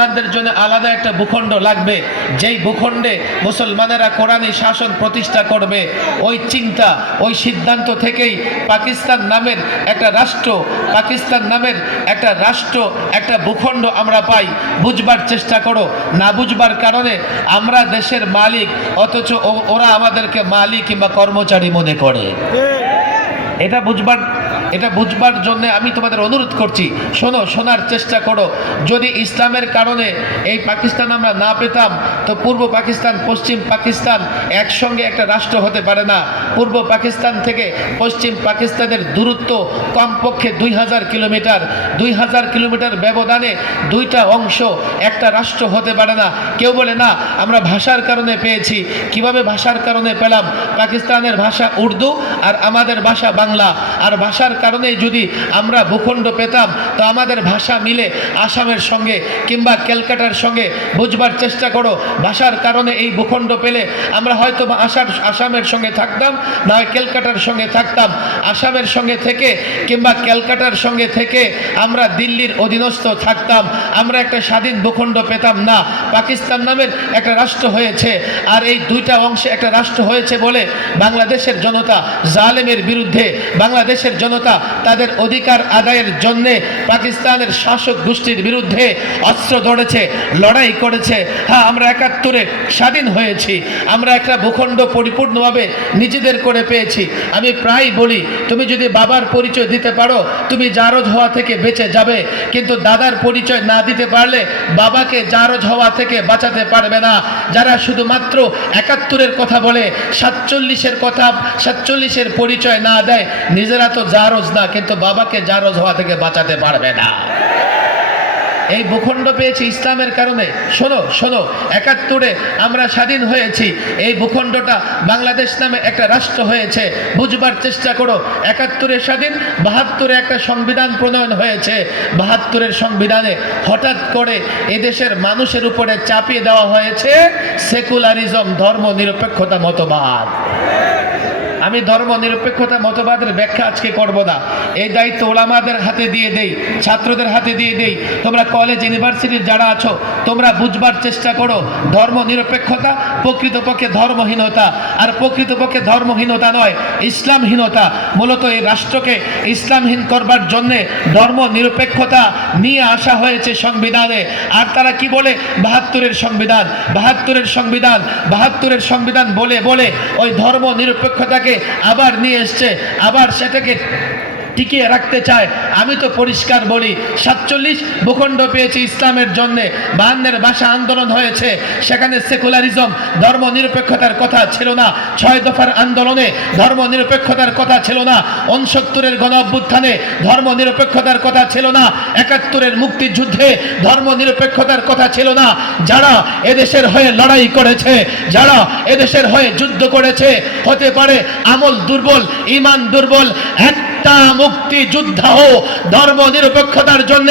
মুসলমানদের জন্য আলাদা একটা ভূখণ্ড লাগবে যেই ভূখণ্ডে মুসলমানেরা কোরআনী শাসন প্রতিষ্ঠা করবে। ওই চিন্তা ওই সিদ্ধান্ত থেকেই পাকিস্তান নামের একটা রাষ্ট্র পাকিস্তান নামের একটা রাষ্ট্র একটা ভূখণ্ড আমরা পাই। বুঝবার চেষ্টা করো না বুঝবার কারণে আমরা দেশের মালিক অথচ ওরা আমাদেরকে মালিক কিংবা কর্মচারী মনে করে। এটা বুঝবার এটা বুঝবার জন্য আমি তোমাদের অনুরোধ করছি। শোনো, শোনার চেষ্টা করো। যদি ইসলামের কারণে এই পাকিস্তান আমরা না পেতাম, তো পূর্ব পাকিস্তান, পশ্চিম পাকিস্তান একসঙ্গে একটা রাষ্ট্র হতে পারে না। পূর্ব পাকিস্তান থেকে পশ্চিম পাকিস্তানের দূরত্ব কমপক্ষে দুই হাজার কিলোমিটার। দুই হাজার কিলোমিটার ব্যবধানে দুইটা অংশ একটা রাষ্ট্র হতে পারে না। কেউ বলে, না, আমরা ভাষার কারণে পেয়েছি। কীভাবে ভাষার কারণে পেলাম? পাকিস্তানের ভাষা উর্দু আর আমাদের ভাষা বাংলা। আর ভাষার কারণে যদি আমরা ভূখণ্ড পেতাম, তো আমাদের ভাষা মিলে আসামের সঙ্গে কিংবা ক্যালকাটার সঙ্গে বুঝবার চেষ্টা করো। ভাষার কারণে এই ভূখণ্ড পেলে আমরা হয়তো আসার, আসামের সঙ্গে থাকতাম না হয় ক্যালকাটার সঙ্গে থাকতাম। আসামের সঙ্গে থেকে কিংবা ক্যালকাটার সঙ্গে থেকে আমরা দিল্লির অধীনস্থ থাকতাম। আমরা একটা স্বাধীন ভূখণ্ড পেতাম না। পাকিস্তান নামের একটা রাষ্ট্র হয়েছে, আর এই দুইটা অংশে একটা রাষ্ট্র হয়েছে বলে বাংলাদেশের জনতা জালেমের বিরুদ্ধে, বাংলাদেশের জনতা তাদের অধিকার আদায়ের জন্যে পাকিস্তানের শাসক গোষ্ঠীর বিরুদ্ধে অস্ত্র ধরেছে, লড়াই করেছে। হ্যাঁ আমরা একাত্তরে স্বাধীন হয়েছি। আমরা একটা ভূখণ্ড পরিপূর্ণভাবে নিজেদের করে পেয়েছি। আমি প্রায় বলি, তুমি যদি বাবার পরিচয় দিতে পারো, তুমি জারজ হওয়া থেকে বেঁচে যাবে। কিন্তু দাদার পরিচয় না দিতে পারলে বাবাকে জারজ হওয়া থেকে বাঁচাতে পারবে না। যারা শুধুমাত্র একাত্তরের কথা বলে, সাতচল্লিশের কথা, সাতচল্লিশের পরিচয় না দেয়, নিজেরা তো জারজ না, কিন্তু বাবাকে জারজ হওয়া থেকে বাঁচাতে পারবে না। এই ভূখণ্ড পেয়েছি ইসলামের কারণে। শোনো শোনো, একাত্তরে আমরা স্বাধীন হয়েছি। এই ভূখণ্ডটা বাংলাদেশ নামে একটা রাষ্ট্র হয়েছে। বুঝবার চেষ্টা করো, একাত্তরে স্বাধীন, বাহাত্তরে একটা সংবিধান প্রণয়ন হয়েছে। বাহাত্তরের সংবিধানে হঠাৎ করে এদেশের মানুষের উপরে চাপিয়ে দেওয়া হয়েছে সেকুলারিজম ধর্ম নিরপেক্ষতা মতবাদ। আমি ধর্ম নিরপেক্ষতা মতবাদের ব্যাখ্যা আজকে করব না। এই দায়িত্ব ওলামাদের হাতে দিয়ে দেই, ছাত্রদের হাতে দিয়ে দেই। তোমরা কলেজ ইউনিভার্সিটির যারা আছো, তোমরা বুঝবার চেষ্টা করো ধর্ম নিরপেক্ষতা প্রকৃতপক্ষে ধর্মহীনতা। আর প্রকৃতপক্ষে ধর্মহীনতা নয়, ইসলামহীনতা। মূলত এই রাষ্ট্রকে ইসলামহীন করবার জন্যে ধর্ম নিরপেক্ষতা নিয়ে আসা হয়েছে সংবিধানে। আর তারা কি বলে? বাহাত্তরের সংবিধান। বাহাত্তরের সংবিধান বাহাত্তরের সংবিধান বলে বলে ওই ধর্ম নিরপেক্ষতাকে আবার নিয়ে এসছে আবার সেটাকে টিকিয়ে রাখতে চায়। আমি তো পরিষ্কার বলি, সাতচল্লিশ ভূখণ্ড পেয়েছে ইসলামের জন্যে বাহান্নের ভাষা আন্দোলন হয়েছে। সেখানে সেকুলারিজম ধর্ম নিরপেক্ষতার কথা ছিল না। ছয় দফার আন্দোলনে ধর্ম নিরপেক্ষতার কথা ছিল না। উনসত্তরের গণ অভ্যুত্থানে ধর্ম নিরপেক্ষতার কথা ছিল না। একাত্তরের মুক্তিযুদ্ধে ধর্ম নিরপেক্ষতার কথা ছিল না। যারা এদেশের হয়ে লড়াই করেছে, যারা এদেশের হয়ে যুদ্ধ করেছে, হতে পারে আমল দুর্বল ইমান দুর্বল একটা মুক্তি যোদ্ধাও ধর্ম নিরপেক্ষতার জন্য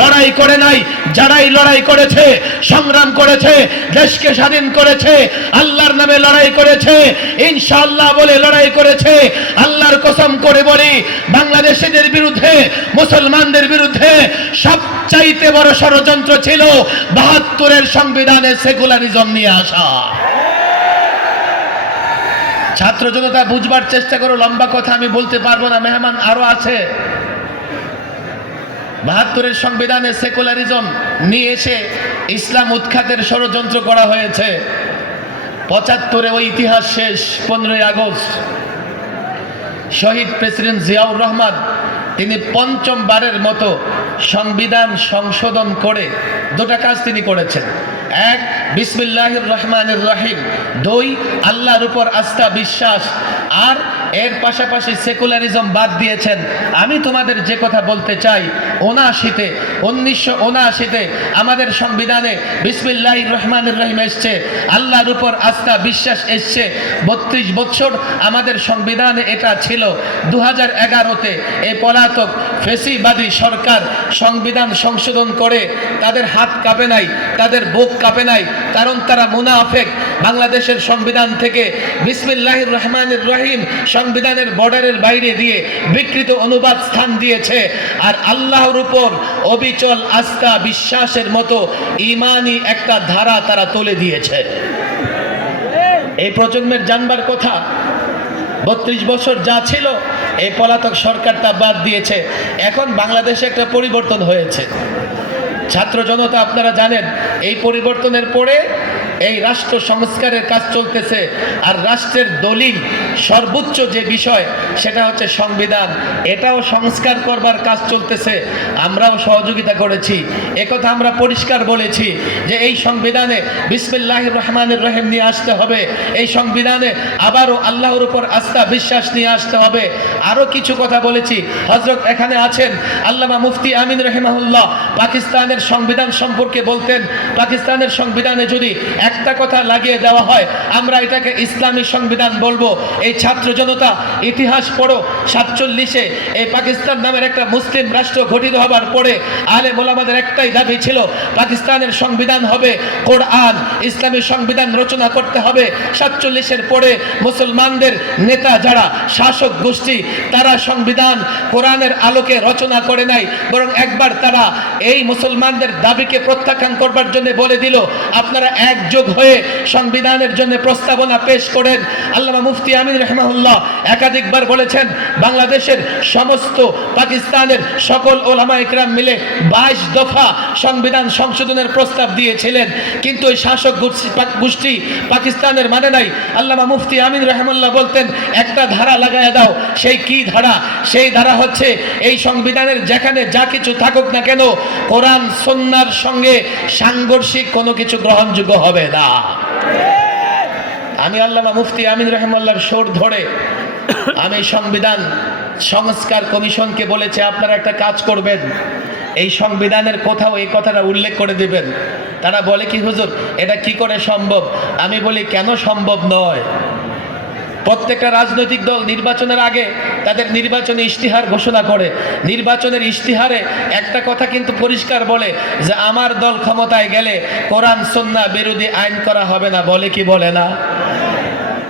লড়াই করে নাই। যারাই লড়াই করেছে, সংগ্রাম করেছে, দেশকে স্বাধীন করেছে, আল্লাহর নামে লড়াই করেছে, ইনশাআল্লাহ বলে লড়াই করেছে, আল্লাহর কসম করে বলি, বাংলাদেশিদের বিরুদ্ধে, মুসলমানদের বিরুদ্ধে সবচাইতে বড় ষড়যন্ত্র ছিল বাহাত্তরের সংবিধানে সেকুলারিজম নিয়ে আসা। ছাত্র জনতা, বুঝবার চেষ্টা করো, লম্বা কথা আমি বলতে পারব না, মেহমান আরও আছে। বাহাত্তরের সংবিধানে সেকুলারিজম নিয়ে এসে ইসলাম উৎখাতের ষড়যন্ত্র করা হয়েছে। পঁচাত্তরে ওই ইতিহাস শেষ, পনেরোই আগস্ট। শহীদ প্রেসিডেন্ট জিয়াউর রহমান, তিনি পঞ্চমবারের মতো সংবিধান সংশোধন করে দুটা কাজ তিনি করেছেন। এক, বিসমিল্লাহির রহমানির রহিম। দুই, আল্লাহর উপর আস্থা, বিশ্বাস। আর এর পাশাপাশি সেকুলারিজম বাদ দিয়েছেন। আমি তোমাদের যে কথা বলতে চাই উনআশিতে উনিশশো উনআশিতে আমাদের সংবিধানে বিসমিল্লাহ রহমানুর রহিম এসছে। আল্লাহর উপর আস্থা, বিশ্বাস এসছে। বত্রিশ বছর আমাদের সংবিধানে এটা ছিল। দু হাজার এগারোতে এই পলাতক ফেসিবাদী সরকার সংবিধান সংশোধন করে, তাদের হাত কাঁপে নাই, তাদের বুক কাঁপে নাই, কারণ তারা মুনাফেক। বাংলাদেশের সংবিধান থেকে বিসমিল্লাহ রহমানের রহিম সংবিধানের বর্ডারের বাইরে দিয়ে বিকৃত অনুবাদ স্থান দিয়েছে। আর আল্লাহর উপর অবিচল আস্থা বিশ্বাসের মতো ইমানই একটা ধারা তারা তুলে দিয়েছে। এই প্রজন্মের জানবার কথা, বত্রিশ বছর যা ছিল, এই পলাতক সরকার তা বাদ দিয়েছে। এখন বাংলাদেশে একটা পরিবর্তন হয়েছে। ছাত্র জনতা, আপনারা জানেন, এই পরিবর্তনের পরে এই রাষ্ট্র সংস্কারের কাজ চলতেছে আর রাষ্ট্রের দলিল সর্বোচ্চ যে বিষয়, সেটা হচ্ছে সংবিধান। এটাও সংস্কার করবার কাজ চলতেছে, আমরাও সহযোগিতা করেছি। একথা আমরা পরিষ্কার বলেছি যে এই সংবিধানে বিসমিল্লাহ রহমানের রহিম নিয়ে আসতে হবে, এই সংবিধানে আবারও আল্লাহর উপর আস্থা বিশ্বাস নিয়ে আসতে হবে। আরও কিছু কথা বলেছি। হজরত এখানে আছেন আল্লামা মুফতি আমিন রহিমাহুল্লাহ। পাকিস্তানের সংবিধান সম্পর্কে বলতেন, পাকিস্তানের সংবিধানে যদি একটা কথা লাগিয়ে দেওয়া হয়, আমরা এটাকে ইসলামী সংবিধান বলব। এই ছাত্র জনতা, ইতিহাস পড়ো, সাতচল্লিশে এই পাকিস্তান নামের একটা মুসলিম রাষ্ট্র গঠিত হবার পরে আলে মোলামাদের একটাই দাবি ছিল, পাকিস্তানের সংবিধান হবে কোরআন, ইসলামী সংবিধান রচনা করতে হবে। সাতচল্লিশের পরে মুসলমানদের নেতা যারা, শাসক গোষ্ঠী, তারা সংবিধান কোরআনের আলোকে রচনা করে নাই, বরং একবার তারা এই মুসলমানদের দাবিকে প্রত্যাখ্যান করবার জন্য বলে দিল, আপনারা একযোগ হয়ে সংবিধানের জন্য প্রস্তাবনা পেশ করেন আল্লামা মুফতি আমিন রহমাউল্লাহ একাধিকবার বলেছেন, বাংলাদেশের সমস্ত পাকিস্তানের সকল ওলামা ইকরাম মিলে বাইশ দফা সংবিধান সংশোধনের প্রস্তাব দিয়েছিলেন। কিন্তু ওই শাসক গোষ্ঠী পাকিস্তানের মানে নাই। আল্লামা মুফতি আমিন রহমুল্লাহ বলতেন, একটা ধারা লাগায় দাও, সেই কি ধারা? সেই ধারা হচ্ছে এই সংবিধানের যেখানে যা কিছু থাকুক না কেন, কোরআন সন্ন্যার সঙ্গে সাংঘর্ষিক কোনো কিছু গ্রহণযোগ্য হবে না। আমি আল্লামা মুফতি আমিন রহমাল্লার সোর ধরে আমি সংবিধান সংস্কার কমিশনকে বলেছে, আপনারা একটা কাজ করবেন। এই সংবিধানের কোথাও এই কথাটা উল্লেখ করে দিবেন। তারা বলে কি, হুজুর, এটা কি করে সম্ভব? আমি বলি, কেন সম্ভব নয়? প্রত্যেকটা রাজনৈতিক দল নির্বাচনের আগে তাদের নির্বাচনী ইশতিহার ঘোষণা করে। নির্বাচনের ইশতিহারে একটা কথা কিন্তু পরিষ্কার বলে যে, আমার দল ক্ষমতায় গেলে কোরআন সন্না বিরোধী আইন করা হবে না। বলে কি বলে না?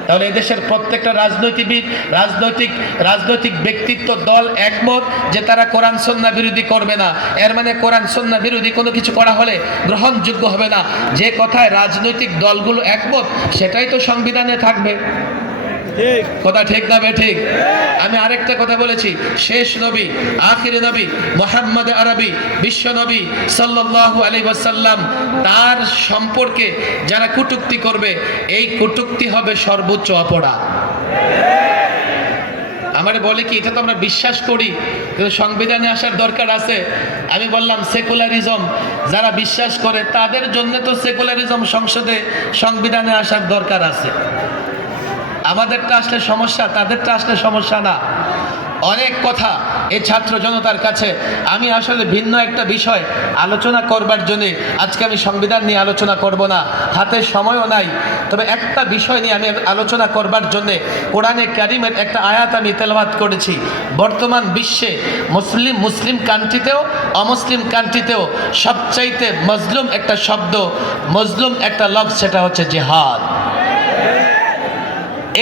তাহলে এদেশের প্রত্যেকটা রাজনৈতিকবিদ রাজনৈতিক রাজনৈতিক ব্যক্তিত্ব দল একমত যে, তারা কোরআন সন্না বিরোধী করবে না। এর মানে কোরআন সন্না বিরোধী কোনো কিছু করা হলে গ্রহণযোগ্য হবে না। যে কথায় রাজনৈতিক দলগুলো একমত, সেটাই তো সংবিধানে থাকবে। কথা ঠিক না বে ঠিক? আমি আরেকটা কথা বলেছি। শেষ নবী, আখির নবী, মোহাম্মদ আরবি, বিশ্ব নবী সাল্লাল্লাহু আলাইহি ওয়াসাল্লাম, তার সম্পর্কে যারা কটূক্তি করবে, এই কটূক্তি হবে সর্বোচ্চ অপরাধ। আমার বলে কি, এটা তো আমরা বিশ্বাস করি, কিন্তু সংবিধানে আসার দরকার আছে। আমি বললাম সেকুলারিজম যারা বিশ্বাস করে, তাদের জন্য তো সেকুলারিজম সংসদে, সংবিধানে আসার দরকার আছে। আমাদেরটা আসলে সমস্যা, তাদেরটা আসলে সমস্যা না। অনেক কথা এই ছাত্র জনতার কাছে। আমি আসলে ভিন্ন একটা বিষয় আলোচনা করবার জন্যে আজকে আমি সংবিধান নিয়ে আলোচনা করব না। হাতে সময়ও নাই। তবে একটা বিষয় নিয়ে আমি আলোচনা করবার জন্যে কোরআনে ক্যারিমের একটা আয়াত আমি তেলবাদ করেছি। বর্তমান বিশ্বে মুসলিম মুসলিম কান্ট্রিতেও, অমুসলিম কান্ট্রিতেও সবচাইতে মজলুম একটা শব্দ, মজলুম একটা লফ সেটা হচ্ছে জেহাদ।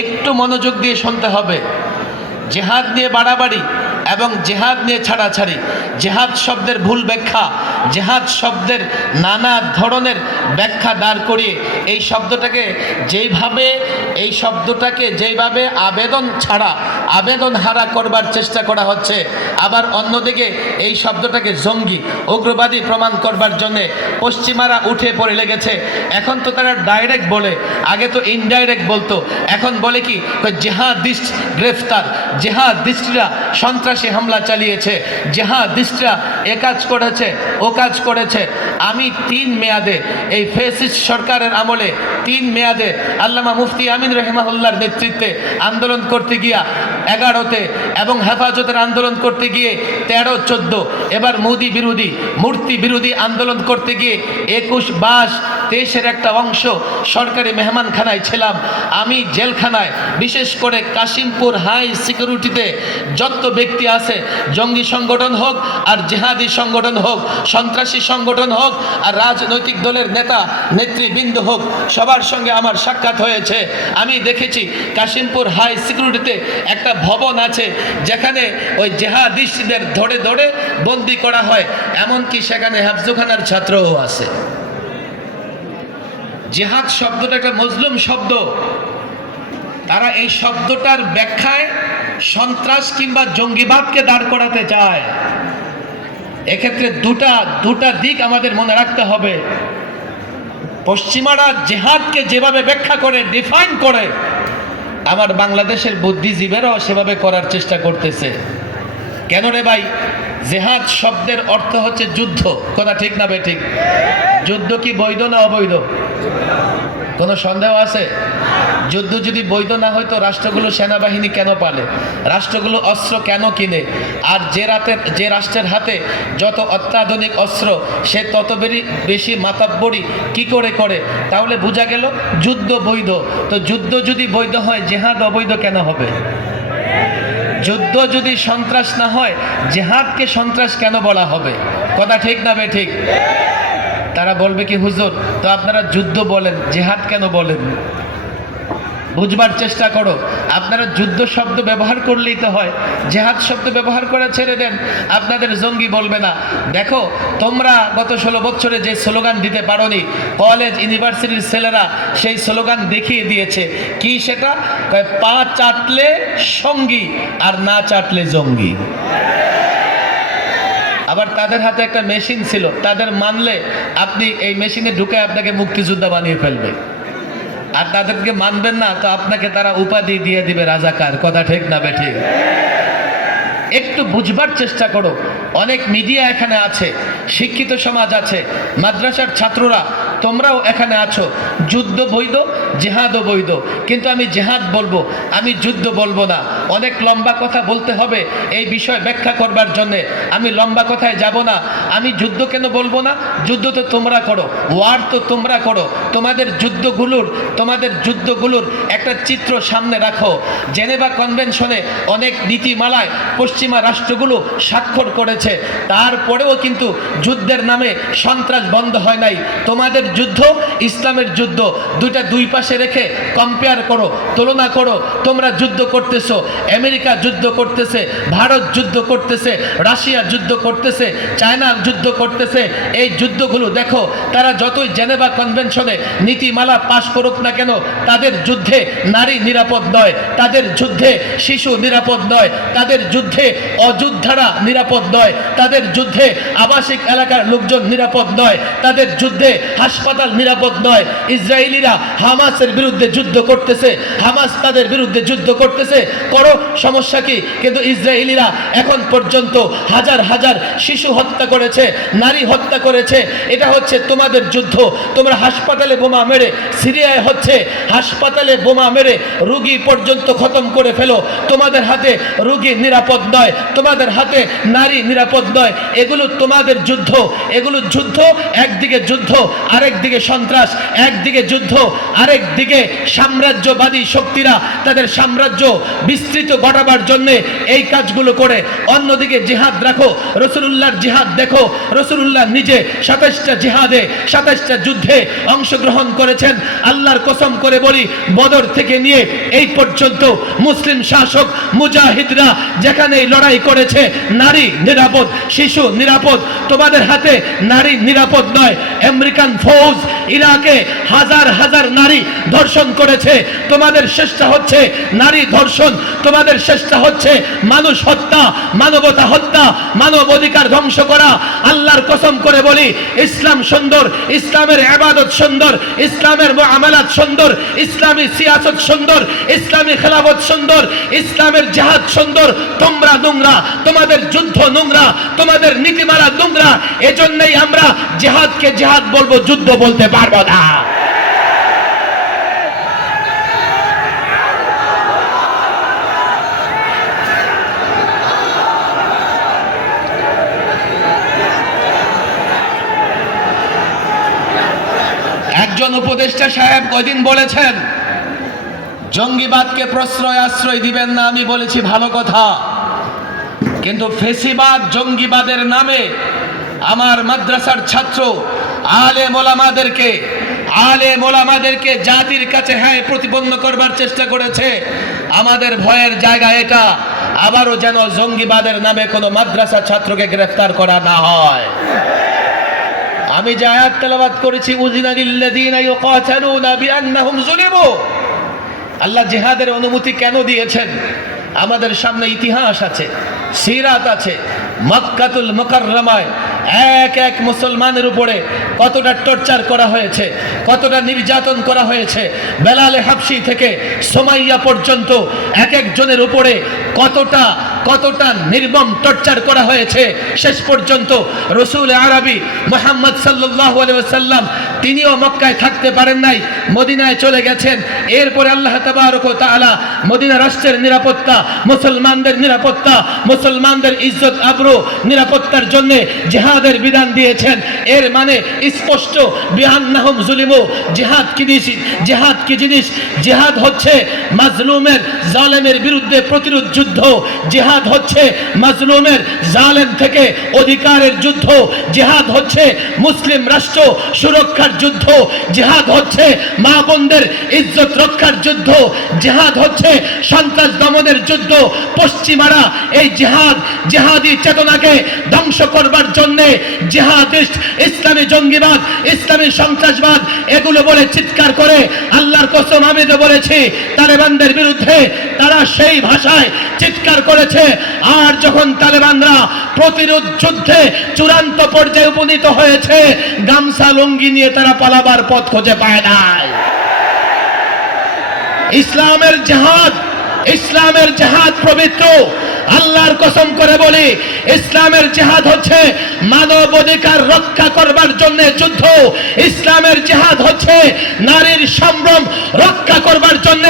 একটু মনোযোগ দিয়ে শুনতে হবে। জেহাদ নিয়ে বাড়াবাড়ি এবং জেহাদ নিয়ে ছাড়াছাড়ি। জেহাদ শব্দের ভুল ব্যাখ্যা জেহাদ শব্দের নানা ধরনের ব্যাখ্যা দাঁড় করিয়ে এই শব্দটাকে যেইভাবে, এই শব্দটাকে যেইভাবে আবেদন ছাড়া, আবেদন হারা করবার চেষ্টা করা হচ্ছে, আবার অন্যদিকে এই শব্দটাকে জঙ্গি, উগ্রবাদী প্রমাণ করবার জন্যে পশ্চিমারা উঠে পড়ে লেগেছে। এখন তো তারা ডাইরেক্ট বলে, আগে তো ইনডাইরেক্ট বলতো, এখন বলে কি জেহাদিস্ট গ্রেফতার, জেহাদিস্টরা সন্ত্রাসী হামলা চালিয়েছে, জেহাদিস্টরা এ কাজ করেছে কাজ করেছে। আমি তিন মেয়াদে এই ফেসিস সরকারের আমলে তিন মেয়াদে আল্লামা মুফতি আমিন রহমাউল্লার নেতৃত্বে আন্দোলন করতে গিয়া এগারোতে এবং হেফাজতের আন্দোলন করতে গিয়ে তেরো, চোদ্দ, এবার মোদি বিরোধী, মূর্তি বিরোধী আন্দোলন করতে গিয়ে একুশ বাস দেশের একটা অংশ সরকারি মেহমানখানায় ছিলাম। আমি জেলখানায়, বিশেষ করে কাশিমপুর হাই সিকিউরিটিতে যত ব্যক্তি আছে, জঙ্গি সংগঠন হোক আর জেহাদি সংগঠন হোক, সন্ত্রাসী সংগঠন হোক আর রাজনৈতিক দলের নেতা, নেতৃবৃন্দ হোক, সবার সঙ্গে আমার সাক্ষাৎ হয়েছে। আমি দেখেছি কাশিমপুর হাই সিকিউরিটিতে একটা ভবন আছে, যেখানে ওই জেহাদিস্টদের ধরে ধরে বন্দি করা হয়। এমনকি সেখানে হাফজুখানার ছাত্রও আছে। জেহাদ শব্দটা একটা মজলুম শব্দ। তারা এই শব্দটার ব্যাখ্যায় সন্ত্রাস কিংবা জঙ্গিবাদকে দাঁড় করাতে চায়। এক্ষেত্রে দুটা দুটা দিক আমাদের মনে রাখতে হবে। পশ্চিমারা জেহাদকে যেভাবে ব্যাখ্যা করে ডিফাইন করে আমার বাংলাদেশের বুদ্ধিজীবীরাও সেভাবে করার চেষ্টা করতেছে। কেন রে ভাই? জেহাদ শব্দের অর্থ হচ্ছে যুদ্ধ। কথা ঠিক না বে ঠিক? যুদ্ধ কি বৈধ না অবৈধ? কোনো সন্দেহ আছে? যুদ্ধ যদি বৈধ না হয় তো রাষ্ট্রগুলো সেনাবাহিনী কেন পালে? রাষ্ট্রগুলো অস্ত্র কেন কিনে? আর যে রাতে, যে রাষ্ট্রের হাতে যত অত্যাধুনিক অস্ত্র, সে তত বেশি মাতাব্বরি কি করে করে? তাহলে বোঝা গেল যুদ্ধ বৈধ। তো যুদ্ধ যদি বৈধ হয়, জেহাদ অবৈধ কেন হবে? যুদ্ধ যদি সন্ত্রাস না হয়, জেহাদকে সন্ত্রাস কেন বলা হবে? কথা ঠিক না বে ঠিক? তারা বলবে কি, হুজুর, তো আপনারা যুদ্ধ বলেন, জেহাদ কেন বলেন? বুঝবার চেষ্টা করো। আপনারা যুদ্ধ শব্দ ব্যবহার করলেই তো হয়। জেহাদ শব্দ ব্যবহার করে ছেড়ে দেন। আপনাদের জঙ্গি বলবে না। দেখো, তোমরা গত ষোলো বছরে যে স্লোগান দিতে পারোনি, কলেজ, ইউনিভার্সিটির ছেলেরা সেই স্লোগান দেখিয়ে দিয়েছে। কি সেটা? পা চাটলে সঙ্গী আর না চাটলে জঙ্গি। আবার তাদের হাতে একটা মেশিন ছিল। তাদের মানলে আপনি এই মেশিনে ঢুকে আপনাকে মুক্তিযোদ্ধা বানিয়ে ফেলবে। আর তাদেরকে মানবেন না, তো আপনাকে তারা উপাধি দিয়ে দিবে রাজাকার। কথা ঠিক না বেঠিক একটু বুঝবার চেষ্টা করো। অনেক মিডিয়া এখানে আছে, শিক্ষিত সমাজ আছে, মাদ্রাসার ছাত্ররা, তোমরাও এখানে আছো। যুদ্ধ বৈধ, জেহাদও বৈধ। কিন্তু আমি জেহাদ বলব, আমি যুদ্ধ বলব না। অনেক লম্বা কথা বলতে হবে, এই বিষয় ব্যাখ্যা করবার জন্যে। আমি লম্বা কথায় যাব না। আমি যুদ্ধ কেন বলব না? যুদ্ধ তো তোমরা করো, ওয়ার তো তোমরা করো। তোমাদের যুদ্ধগুলোর তোমাদের যুদ্ধগুলোর একটা চিত্র সামনে রাখো। জেনেভা কনভেনশনে অনেক নীতিমালায় পশ্চিমা রাষ্ট্রগুলো স্বাক্ষর করেছে। তারপরেও কিন্তু যুদ্ধের নামে সন্ত্রাস বন্ধ হয় নাই। তোমাদের যুদ্ধ, ইসলামের যুদ্ধ, দুইটা দুই পাশে রেখে কম্পেয়ার করো, তুলনা করো, তোমরা যুদ্ধ করতেছো। আমেরিকা যুদ্ধ করতেছে, ভারত যুদ্ধ করতেছে, রাশিয়া যুদ্ধ করতেছে, চায়না যুদ্ধ করতেছে। এই যুদ্ধগুলো দেখো, তারা যতই জেনেভা কনভেনশনে নীতিমালা পাশ করুক না কেন, তাদের যুদ্ধে নারী নিরাপদ নয়, তাদের যুদ্ধে শিশু নিরাপদ নয়, তাদের যুদ্ধে অযোদ্ধারা নিরাপদ নয়, তাদের যুদ্ধে আবাসিক এলাকার লোকজন নিরাপদ নয়, তাদের যুদ্ধে হাসপাতাল নিরাপদ নয়। ইসরায়েলিরা হামাসের বিরুদ্ধে যুদ্ধ করতেছে, হামাস তাদের বিরুদ্ধে যুদ্ধ করতেছে করো সমস্যা কি? কিন্তু ইসরায়েলিরা এখন পর্যন্ত হাজার হাজার শিশু হত্যা করেছে, নারী হত্যা করেছে। এটা হচ্ছে তোমাদের যুদ্ধ। তোমরা হাসপাতালে বোমা মেরে সিরিয়ায় হচ্ছে, হাসপাতালে বোমা মেরে রুগী পর্যন্ত খতম করে ফেলো। তোমাদের হাতে রুগী নিরাপদ নয়, তোমাদের হাতে নারী নিরাপদ নয়। এগুলো তোমাদের যুদ্ধ। এগুলো যুদ্ধ, একদিকে যুদ্ধ, আরেক দিকে সন্ত্রাস, একদিকে যুদ্ধ, আরেক দিকে সাম্রাজ্যবাদী শক্তিরা, তাদের সাম্রাজ্য বিস্তৃত ঘটাবার জন্য এই কাজগুলো করে। অন্যদিকে জিহাদ রাখো, রসুলুল্লাহর জিহাদ দেখো। রসুলুল্লাহ নিজে সাতাশটা জিহাদে সাতাশটা যুদ্ধে অংশগ্রহণ করেছেন। আল্লাহর কসম করে বলি, বদর থেকে নিয়ে এই পর্যন্ত মুসলিম শাসক, মুজাহিদরা যেখানে লড়াই করেছে, নারী নিরাপদ, শিশু নিরাপদ, তোমাদের হাতে নারী নিরাপদ নয়। আমেরিকান ফৌজ ইরাকে হাজার হাজার নারী ধর্ষণ করেছে। তোমাদের চেষ্টা হচ্ছে নারী ধর্ষণ। তোমাদের চেষ্টা হচ্ছে মানুষ হত্যা, মানবতা হত্যা, মানব অধিকার ধ্বংস করা। আল্লাহর কসম করে বলি, ইসলাম সুন্দর, ইসলামের আবাদত সুন্দর, ইসলামের আমালাত সুন্দর, ইসলামী সিয়াসত সুন্দর, ইসলামী খেলাফত সুন্দর, ইসলামের জাহাদ সুন্দর। তোমরা নোংরা, তোমাদের যুদ্ধ নোংরা, তোমাদের নীতিমালা নোংরা। এজন্যই আমরা জেহাদকে জেহাদ বলব, যুদ্ধ বলতে পারব না। একজন উপদেষ্টা সাহেব কদিন বলেছেন? জঙ্গিবাদকে প্রশ্রয় আশ্রয় দিবেন না, আমি বলেছি ভালো কথা। কিন্তু ফেসিবাদ জঙ্গিবাদের নামে আমার মাদ্রাসার ছাত্র আলে মোলামাদেরকে আলে মোলামাদেরকে জাতির কাছে হ্যাঁ প্রতিপন্ন করবার চেষ্টা করেছে। আমাদের ভয়ের জায়গা এটা, আবারও যেন জঙ্গিবাদের নামে কোনো মাদ্রাসা ছাত্রকে গ্রেফতার করা না হয়। আমি যে আয়াত তেলাওয়াত করেছি আল্লাহ জিহাদের অনুমতি কেন দিয়েছেন? আমাদের সামনে ইতিহাস আছে, সিরাত আছে। মক্কাতুল মুকাররমায় এক এক মুসলমানের উপরে কতটা টর্চার করা হয়েছে, কতটা নির্যাতন করা হয়েছে বেলালে হাফসি থেকে সোমাইয়া পর্যন্ত এক একজনের উপরে কতটা কতটা নির্মম টর্চার করা হয়েছে শেষ পর্যন্ত রসুল আরবি মোহাম্মদ সাল্লাহ সাল্লাম তিনিও মক্কায় থাকতে পারেন নাই, মদিনায় চলে গেছেন। এরপরে আল্লাহ ও মদিনা রাষ্ট্রের নিরাপত্তা, মুসলমানদের নিরাপত্তা, মুসলমানদের ইজ্জত, আবরু, নিরাপত্তার জন্য জেহাদের বিধান দিয়েছেন। এর মানে স্পষ্ট বিহান্নাহুম জুলিমু, জিহাদ কি জিনিস, জেহাদ কি জিনিস? জেহাদ হচ্ছে মাজলুমের, জালেমের বিরুদ্ধে প্রতিরোধ যুদ্ধ। জিহাদ হচ্ছে মাজলুমের জালেম থেকে অধিকারের যুদ্ধ। জিহাদ হচ্ছে মুসলিম রাষ্ট্র সুরক্ষার যুদ্ধ। জিহাদ হচ্ছে মা বোনদের ইজ্জত রক্ষার যুদ্ধ। জিহাদ হচ্ছে সন্ত্রাস দমনের যুদ্ধ। পশ্চিমারা এই জিহাদ, জিহাদি চেতনাকে ধ্বংস করবার জন্য জিহাদিস্ট, ইসলামী জঙ্গিবাদ, ইসলামী সন্ত্রাসবাদ এগুলো বলে চিৎকার করে আল্লাহর কসম আমি তো বলেছি, তালেবানদের বিরুদ্ধে তারা সেই ভাষায় চিৎকার করেছে। আর যখন তালেবানরা প্রতিরোধ যুদ্ধে চূড়ান্ত পর্যায়ে উপনীত হয়েছে, গামছা লুঙ্গি নিয়ে তারা পালাবার পথ খুঁজে পায় নাই। ইসলামের জাহাদ ইসলামের জাহাদ পবিত্র। আল্লাহর কসম করে বলি, ইসলামের জেহাদ হচ্ছে মানব অধিকার রক্ষা করবার জন্য যুদ্ধ। ইসলামের জেহাদ হচ্ছে নারীর সম্ভ্রম রক্ষা করবার জন্য।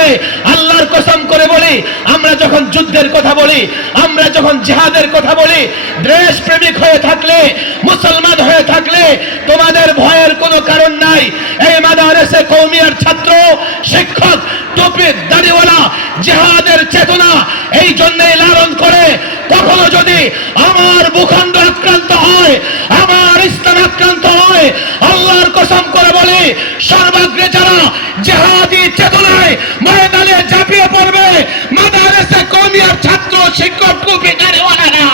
আল্লাহর কসম করে বলি, আমরা যখন যুদ্ধের কথা বলি, আমরা যখন জেহাদের কথা বলি দেশ প্রেমিক হয়ে থাকলে, মুসলমান হয়ে থাকলে, তোমাদের ভয়ের কোনো কারণ নাই। এই মাদারেসে কৌমিয়ার ছাত্র, শিক্ষক টুপি দাড়িওয়ালা জেহাদের চেতনা এই জন্যই লালন করে, কখনো যদি আমার ভূখণ্ড আক্রান্ত হয়, আমার ইসলাম আক্রান্ত হয়, আল্লাহর কসম করে বলি, সর্বাগ্রে যারা জেহাদি চেতনায় ময়দানে ঝাঁপিয়ে পড়বে, মাদারেসে কৌমিয়ার ছাত্র, শিক্ষক টুপি দাড়িওয়ালারা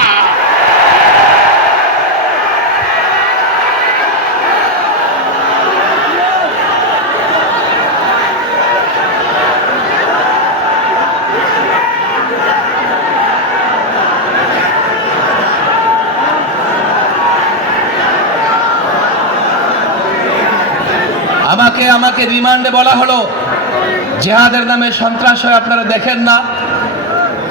আমাকে আমাকে রিমান্ডে বলা হলো। জেহাদের নামে সন্ত্রাস হয়, আপনারা দেখেন না।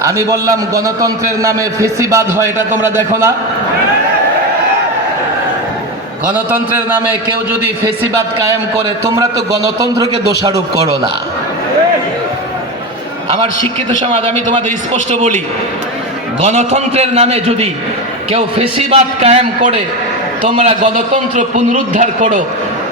আমি বললাম, গণতন্ত্রের নামে ফেসিবাদ হয়, এটা তোমরা দেখো না। গণতন্ত্রের নামে কেউ যদি ফেসিবাদ কায়েম করে, তোমরা তো গণতন্ত্রকে দোষারোপ করো না। আমার শিক্ষিত সমাজ, আমি তোমাদের স্পষ্ট বলি, গণতন্ত্রের নামে যদি কেউ ফেসিবাদ কায়েম করে, তোমরা গণতন্ত্র পুনরুদ্ধার করো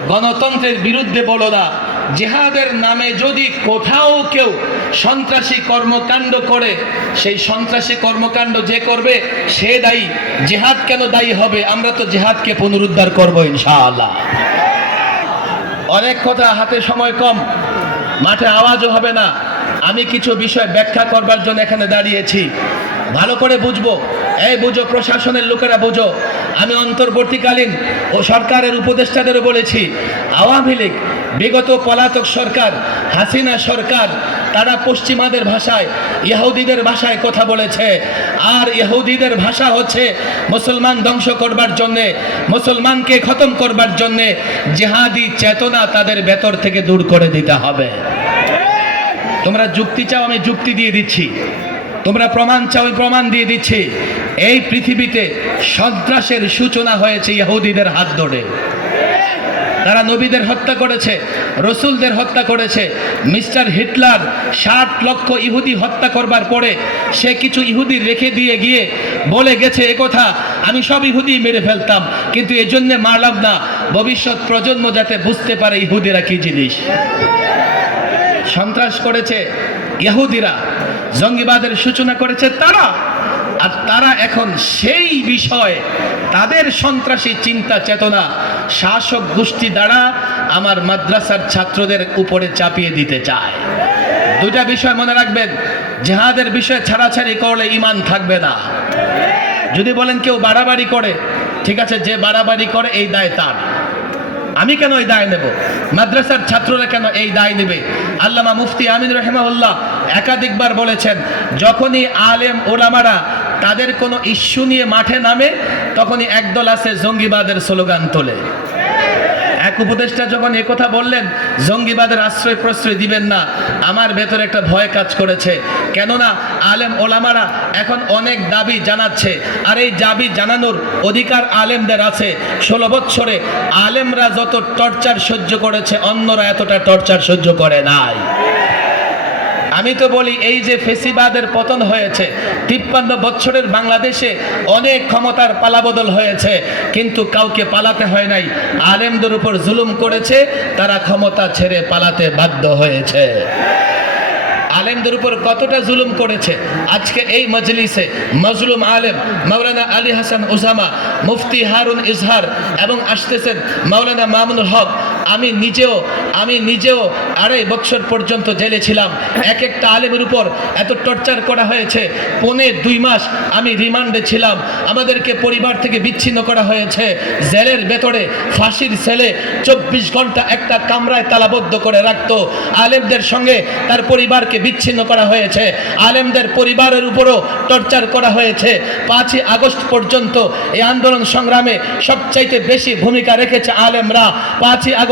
গণতন্ত্রের বিরুদ্ধে বলো না। জেহাদের নামে যদি কোথাও কেউ সন্ত্রাসী কর্মকাণ্ড করে, সেই সন্ত্রাসী কর্মকাণ্ড যে করবে, সে দায়ী। জেহাদ কেন দায়ী হবে? আমরা তো জেহাদকে পুনরুদ্ধার করব ইনশাআল্লাহ। অনেক কথা হাতে সময় কম, মাঠে আওয়াজও হবে না। আমি কিছু বিষয় ব্যাখ্যা করবার জন্য এখানে দাঁড়িয়েছি। ভালো করে বুঝব। এই বুঝো, প্রশাসনের লোকেরা বুঝো। আমি অন্তর্বর্তীকালীন ও সরকারের উপদেষ্টাদেরও বলেছি, আওয়ামী লীগ, বিগত পলাতক সরকার, হাসিনা সরকার, তারা পশ্চিমাদের ভাষায় ইহুদিদের ভাষায় কথা বলেছে। আর ইহুদিদের ভাষা হচ্ছে মুসলমান ধ্বংস করবার জন্যে, মুসলমানকে খতম করবার জন্যে জেহাদি চেতনা তাদের ভেতর থেকে দূর করে দিতে হবে। তোমরা যুক্তি চাও, আমি যুক্তি দিয়ে দিচ্ছি। তোমরা প্রমাণ চাও প্রমাণ দিয়ে দিচ্ছি। এই পৃথিবীতে সন্ত্রাসের সূচনা হয়েছে ইহুদিদের হাত ধরে। তারা নবীদের হত্যা করেছে, রসুলদের হত্যা করেছে। মিস্টার হিটলার ষাট লক্ষ ইহুদি হত্যা করবার পরে সে কিছু ইহুদি রেখে দিয়ে গিয়ে বলে গেছে একথা আমি সব ইহুদি মেরে ফেলতাম, কিন্তু এজন্যে মারলাম না। ভবিষ্যৎ প্রজন্ম যাতে বুঝতে পারে ইহুদিরা কি জিনিস। সন্ত্রাস করেছে ইহুদিরা। জঙ্গিবাদের সূচনা করেছে তারা। আর তারা এখন সেই বিষয়ে তাদের সন্ত্রাসী চিন্তা চেতনা শাসক গোষ্ঠী দ্বারা আমার মাদ্রাসার ছাত্রদের উপরে চাপিয়ে দিতে চায়। দুটা বিষয় মনে রাখবেন, জেহাদের বিষয়ে ছাড়াছাড়ি করলে ইমান থাকবে না। যদি বলেন কেউ বাড়াবাড়ি করে, ঠিক আছে, যে বাড়াবাড়ি করে এই দায় তার। আমি কেন এই দায় নেব? মাদ্রাসার ছাত্ররা কেন এই দায় নেবে? আল্লামা মুফতি আমিন রহমাউল্লাহ একাধিকবার বলেছেন, যখনই আলেম ওলামারা তাদের কোনো ইস্যু নিয়ে মাঠে নামে, তখনই একদল আছে জঙ্গিবাদের স্লোগান তোলে। এক উপদেষ্টা যখন কথা বললেন, জঙ্গিবাদের আশ্রয় প্রশ্রয় দিবেন না, আমার ভেতরে একটা ভয় কাজ করেছে। কেননা, আলেম ওলামারা এখন অনেক দাবি জানাচ্ছে, আর এই দাবি জানানোর অধিকার আলেমদের আছে। ষোলো বৎসরে আলেমরা যত টর্চার সহ্য করেছে, অন্যরা এতটা টর্চার সহ্য করে নাই। আমি তো বলি, এই যে ফেসিবাদের পতন হয়েছে, তিপ্পান্ন বছরের বাংলাদেশে অনেক ক্ষমতার পালাবদল হয়েছে, কিন্তু কাউকে পালাতে হয় নাই। আলেমদের উপর জুলুম করেছে, তারা ক্ষমতা ছেড়ে পালাতে বাধ্য হয়েছে। আলেমদের উপর কতটা জুলুম করেছে? আজকে এই মজলিসে মজলুম আলেম মাওলানা আলী হাসান ওসামা মুফতি হারুন ইজহার এবং আসতেছেন মাওলানা মামুনুল হক আমি নিজেও আমি নিজেও আড়াই বছর পর্যন্ত জেলে ছিলাম। এক একটা আলেমের উপর এত টর্চার করা হয়েছে। পৌনে দুই মাস আমি রিমান্ডে ছিলাম। আমাদেরকে পরিবার থেকে বিচ্ছিন্ন করা হয়েছে। জেলের ভেতরে ফাঁসির সেলে চব্বিশ ঘণ্টা একটা কামরায় তালাবদ্ধ করে রাখতো। আলেমদের সঙ্গে তার পরিবারকে বিচ্ছিন্ন করা হয়েছে। আলেমদের পরিবারের উপরও টর্চার করা হয়েছে। পাঁচই আগস্ট পর্যন্ত এই আন্দোলন সংগ্রামে সবচাইতে বেশি ভূমিকা রেখেছে আলেমরা। পাঁচই আগস্টে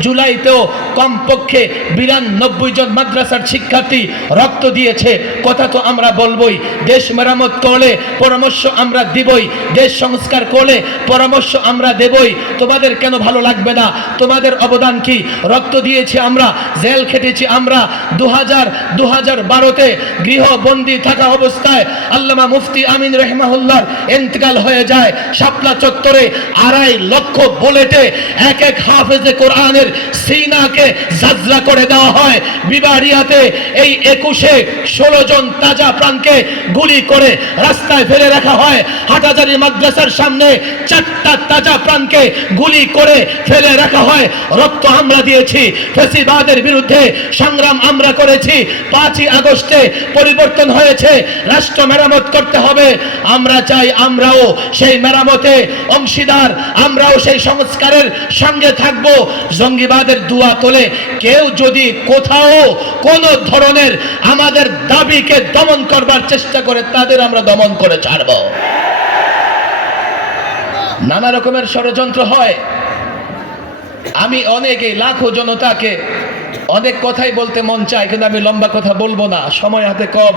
জুলাইতেও কমপক্ষে বিরানব্বই জন মাদ্রাসার শিক্ষার্থী রক্ত দিয়েছে। কথা তো আমরা বলবই। দেশ মেরামত করলে পরামর্শ আমরা দিবই। দেশ সংস্কার করলে পরামর্শ আমরা দেবই। তোমাদের কেন ভালো লাগবে না? তোমাদের অবদান কি? রক্ত দিয়েছি আমরা, জেল খেটেছি আমরা। দু হাজার দু হাজার বারোতে গৃহবন্দী থাকা অবস্থায় আল্লামা মুফতি আমিন রহমাহুল্লার ইন্তেকাল হয়ে যায়। শাপলা চত্বরে আড়াই লক্ষ বুলেটে এক এক হাফেজে কোরআনের সিনাকে জাজরা করে দেওয়া হয়। বিবাড়িয়াতে এই একুশে ষোলো জন তাজা প্রাণকে গুলি করে রাস্তায় ফেলে রাখা হয়। হাটাজারি মাদ্রাসার সামনে চারটা তাজা প্রাণকে গুলি করে ফেলে রাখা হয়। রক্ত আমরা দিয়েছি, ফেসিবাদের বিরুদ্ধে সংগ্রাম আমরা করেছি। পাঁচই আগস্টে পরিবর্তন হয়েছে, রাষ্ট্র মেরামত করতে হবে। আমরা চাই আমরাও সেই মেরামতে অংশীদার, আমরাও সেই সংস্কারের সঙ্গে থাকব। জঙ্গিবাদের দুয়া তোলে, কেউ যদি কোথাও কোন ধরনের আমাদের দাবিকে দমন করবার চেষ্টা করে, তাদের আমরা দমন করে ছাড়ব। নানা রকমের ষড়যন্ত্র হয়। আমি অনেকে, লাখো জনতাকে অনেক কথাই বলতে মন চায়, কিন্তু আমি লম্বা কথা বলব না, সময় হাতে কম।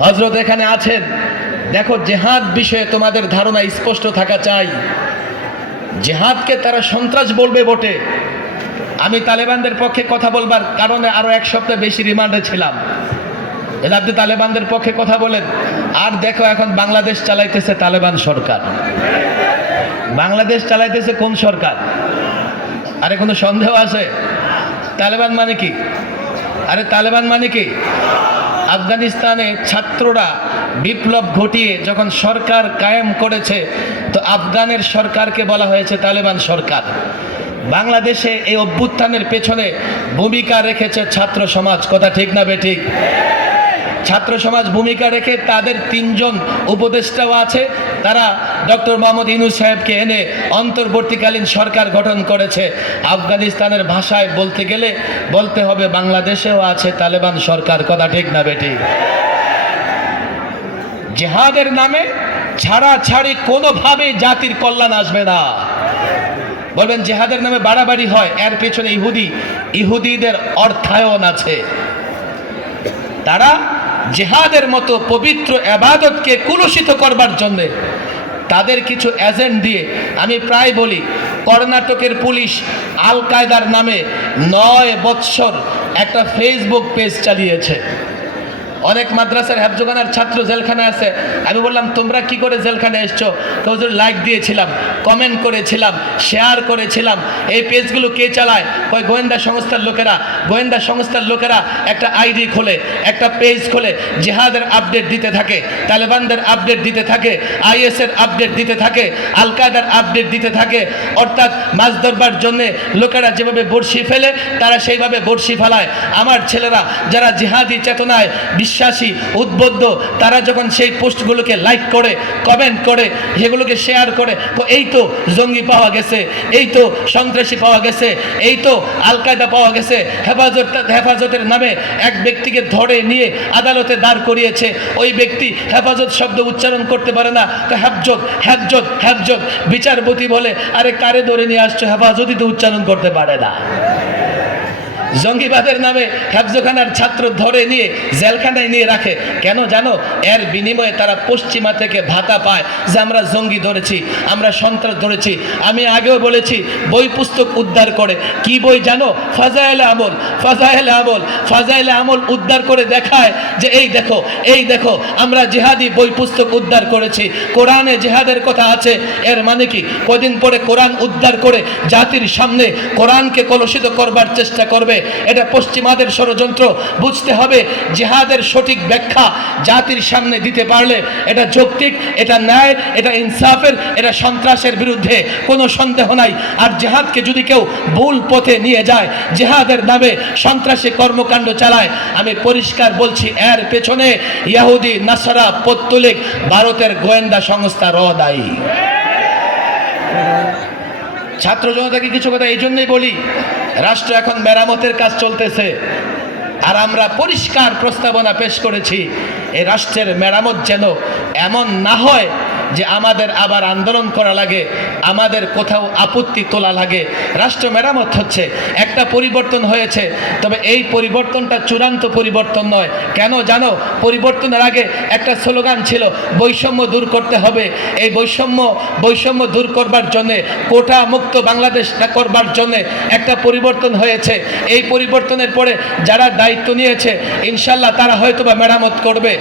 হজরত এখানে আছেন। দেখো, জেহাদ বিষয়ে তোমাদের ধারণা স্পষ্ট থাকা চাই। জেহাদকে তারা সন্ত্রাস বলবে বটে। আমি তালেবানদের পক্ষে কথা বলবার কারণে আরও এক সপ্তাহ বেশি রিমান্ডে ছিলাম। এদের আপনি তালেবানদের পক্ষে কথা বলেন। আর দেখো এখন বাংলাদেশ চালাইতেছে তালেবান সরকার। বাংলাদেশ চালাইতেছে কোন সরকার? আরে কোনো সন্দেহ আছে? তালেবান মানে কি? আরে তালেবান মানে কি? আফগানিস্তানে ছাত্ররা বিপ্লব ঘটিয়ে যখন সরকার কায়েম করেছে, তো আফগানের সরকারকে বলা হয়েছে তালেবান সরকার। বাংলাদেশে এই অভ্যুত্থানের পেছনে ভূমিকা রেখেছে ছাত্র সমাজ। কথা ঠিক না বেঠিক ছাত্র সমাজ ভূমিকা রেখে তাদের তিনজন উপদেষ্টাও আছে। তারা ডক্টর মোহাম্মদ ইনুস সাহেবকে এনে অন্তর্বর্তীকালীন সরকার গঠন করেছে। আফগানিস্তানের ভাষায় বলতে গেলে বলতে হবে, বাংলাদেশেও আছে তালেবান সরকার। কথা ঠিক না বেটি জেহাদের নামে ছাড়া ছাড়ি কোনোভাবে জাতির কল্যাণ আসবে না। বলবেন, জেহাদের নামে বাড়াবাড়ি হয়, এর পেছনে ইহুদি, ইহুদিদের অর্থায়ন আছে। তারা জেহাদের মতো পবিত্র আবাদতকে কুলুষিত করবার জন্যে তাদের কিছু এজেন্ট দিয়ে আমি প্রায় বলি, কর্ণাটকের পুলিশ আল কায়দার নামে নয় বৎসর একটা ফেসবুক পেজ চালিয়েছে। অনেক মাদ্রাসার হ্যাফজোগানার ছাত্র জেলখানায় আছে। আমি বললাম, তোমরা কি করে জেলখানে এসছো? তো হুজুর লাইক দিয়েছিলাম কমেন্ট করেছিলাম শেয়ার করেছিলাম। এই পেজগুলো কে চালায়? কয়, গোয়েন্দা সংস্থার লোকেরা। গোয়েন্দা সংস্থার লোকেরা একটা আইডি খোলে, একটা পেজ খোলে, জিহাদের আপডেট দিতে থাকে, তালেবানদের আপডেট দিতে থাকে আইএসের আপডেট দিতে থাকে আল কায়দার আপডেট দিতে থাকে। অর্থাৎ মাছ ধরবার জন্যে লোকেরা যেভাবে বড়শি ফেলে, তারা সেইভাবে বড়শি ফেলায়। আমার ছেলেরা যারা জেহাদি চেতনায় বিশ্বাসী, উদ্বুদ্ধ, তারা যখন সেই পোস্টগুলোকে লাইক করে কমেন্ট করে, সেগুলোকে শেয়ার করে এই তো জঙ্গি পাওয়া গেছে, এই তো সন্ত্রাসী পাওয়া গেছে, এই তো আল কায়দা পাওয়া গেছে, হেফাজত, হেফাজতের নামে এক ব্যক্তিকে ধরে নিয়ে আদালতে দাঁড় করিয়েছে, ওই ব্যক্তি হেফাজত শব্দ উচ্চারণ করতে পারে না, তো হ্যাফজত হ্যাফজত হ্যাফজত বিচারপতি বলে, আরে কারে ধরে নিয়ে আসছো, হেফাজতই তো উচ্চারণ করতে পারে না। জঙ্গিবাদের নামে হেফজখানার ছাত্র ধরে নিয়ে, জেলখানায় নিয়ে রাখে। কেন জানো? এর বিনিময়ে তারা পশ্চিমা থেকে ভাতা পায় যে আমরা জঙ্গি ধরেছি, আমরা সন্ত্রাস ধরেছি। আমি আগেও বলেছি, বই পুস্তক উদ্ধার করে। কি বই জানো? ফাজাইল আমল ফাজাইল আমল ফাজাইল আমল উদ্ধার করে দেখায় যে এই দেখো এই দেখো, আমরা জিহাদি বই পুস্তক উদ্ধার করেছি। কোরআনে জিহাদের কথা আছে, এর মানে কি? কদিন পরে কোরআন উদ্ধার করে জাতির সামনে কোরআনকে কলুষিত করবার চেষ্টা করবে এটা পশ্চিমাদের ষড়যন্ত্র। বুঝতে হবে, জিহাদের সঠিক ব্যাখ্যা জাতির সামনে দিতে পারলে এটা যৌক্তিক, এটা ন্যায়, এটা ইনসাফের, এটা সন্ত্রাসের বিরুদ্ধে কোনো সন্দেহ নাই। আর জেহাদকে যদি কেউ ভুল পথে নিয়ে যায়, জেহাদের নামে সন্ত্রাসী কর্মকাণ্ড চালায়, আমি পরিষ্কার বলছি, এর পেছনে ইয়াহুদি, নাসারা, পত্তলিক, ভারতের গোয়েন্দা সংস্থা র দায়ী ছাত্র জনতাকে কিছু কথা এই জন্যই বলি, রাষ্ট্র এখন মেরামতের কাজ চলতেছে, আর আমরা পরিষ্কার প্রস্তাবনা পেশ করেছি এই রাষ্ট্রের মেরামত যেন এমন না হয় যে আমাদের আবার আন্দোলন করা লাগে, আমাদের কোথাও আপত্তি তোলা লাগে। রাষ্ট্র মেরামত হচ্ছে, একটা পরিবর্তন হয়েছে, তবে এই পরিবর্তনটা চূড়ান্ত পরিবর্তন নয়। কেন জানো? পরিবর্তনের আগে একটা স্লোগান ছিল, বৈষম্য দূর করতে হবে। এই বৈষম্য বৈষম্য দূর করবার জন্যে, কোটা মুক্ত বাংলাদেশ করবার জন্যে একটা পরিবর্তন হয়েছে। এই পরিবর্তনের পরে যারা দায়িত্ব নিয়েছে, ইনশাল্লাহ তারা হয়তো বা মেরামত করবে।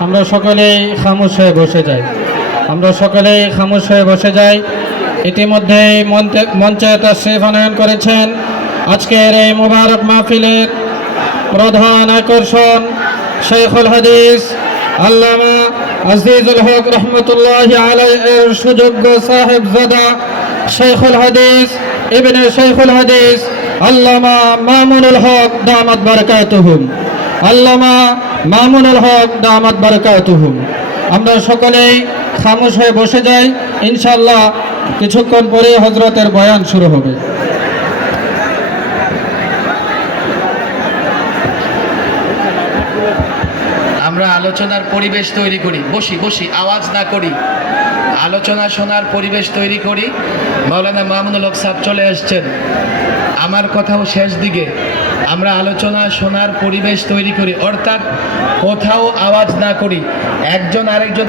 আমরা সকলেই খামোশ হয়ে বসে যাই। আমরা সকলেই খামোশ হয়ে বসে যাই। ইতিমধ্যেই মঞ্চে- তশরিফ আনয়ন করেছেন। আজকের এই মুবারক মাহফিলের প্রধান আকর্ষণ শেখুল হাদিস, আল্লামা আজিজুল হক রহমতুল্লাহ আলাইয়ের সুযোগ্য সাহেব জাদা শেখুল হাদিস, ইবনে শেখুল হাদিস, আল্লামা মামুনুল হক দামাত বারকাতুহুম। আল্লামা মামুনুল হক দামাত বারকাতুহুম। আমরা সকলেই খামোশ হয়ে বসে যাই ইনশাল্লাহ কিছুক্ষণ পরে হজরতের বয়ান শুরু হবে আমরা আলোচনার পরিবেশ তৈরি করি। বসি বসি, আওয়াজ না করি। আলোচনা শোনার পরিবেশ তৈরি করি। মৌলানা মামুনুল হক সাহেব চলে এসছেন। আমার কথাও শেষ দিকে। আমরা আলোচনা শোনার পরিবেশ তৈরি করি। অর্থাৎ কোথাও আওয়াজ না করি। একজন আরেকজন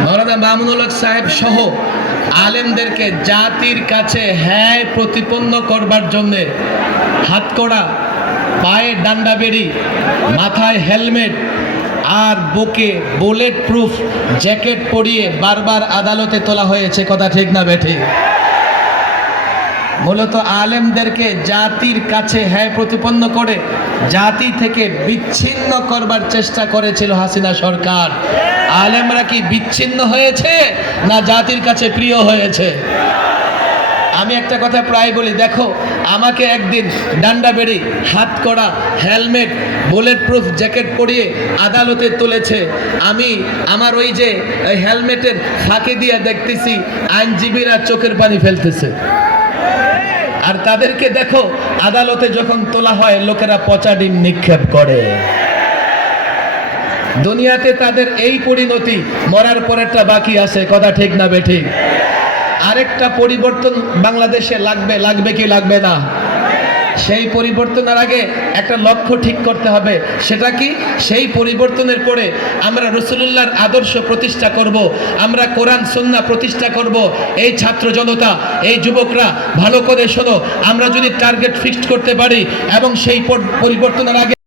মৌলানা মামুনুল হক সাহেব সহ আলেমদেরকে জাতির কাছে হ্যায় প্রতিপন্ন করবার জন্যে হাতকড়া পায়ে ডান্ডা বেরি, মাথায় হেলমেট আর বুকে বুলেট প্রুফ জ্যাকেট পরিয়ে বারবার আদালতে তোলা হয়েছে, কথা ঠিক না বেঠে? মূলত আলেমদেরকে জাতির কাছে হ্যায় প্রতিপন্ন করে জাতি থেকে বিচ্ছিন্ন করবার চেষ্টা করেছিল হাসিনা সরকার। আলেমরা কি বিচ্ছিন্ন হয়েছে না জাতির কাছে প্রিয় হয়েছে? আমি একটা কথা প্রায় বলি, দেখো, আমাকে একদিন ডান্ডা বেড়ি হাত করা, হেলমেট বুলেট প্রুফ জ্যাকেট পরিয়ে আদালতে তুলেছে। আমি আমার ওই যে হেলমেটের ফাঁকে দিয়ে দেখতেছি, আইনজীবীরা চোখের পানি ফেলতেছে। আর তাদেরকে দেখো, আদালতে যখন তোলা হয়, লোকেরা পচা ডিম নিক্ষেপ করে। দুনিয়াতে তাদের এই পরিণতি মরার পরেরটা বাকি আছে, কথা ঠিক না বে ঠিক? আরেকটা পরিবর্তন বাংলাদেশে লাগবে লাগবে কি লাগবে না? সেই পরিবর্তনের আগে একটা লক্ষ্য ঠিক করতে হবে। সেটা কি? সেই পরিবর্তনের পরে আমরা রসুলুল্লাহর আদর্শ প্রতিষ্ঠা করব, আমরা কোরআন সন্না প্রতিষ্ঠা করব। এই ছাত্র জনতা, এই যুবকরা, ভালো করে শোনো। আমরা যদি টার্গেট ফিক্সড করতে পারি এবং সেই পরিবর্তনের আগে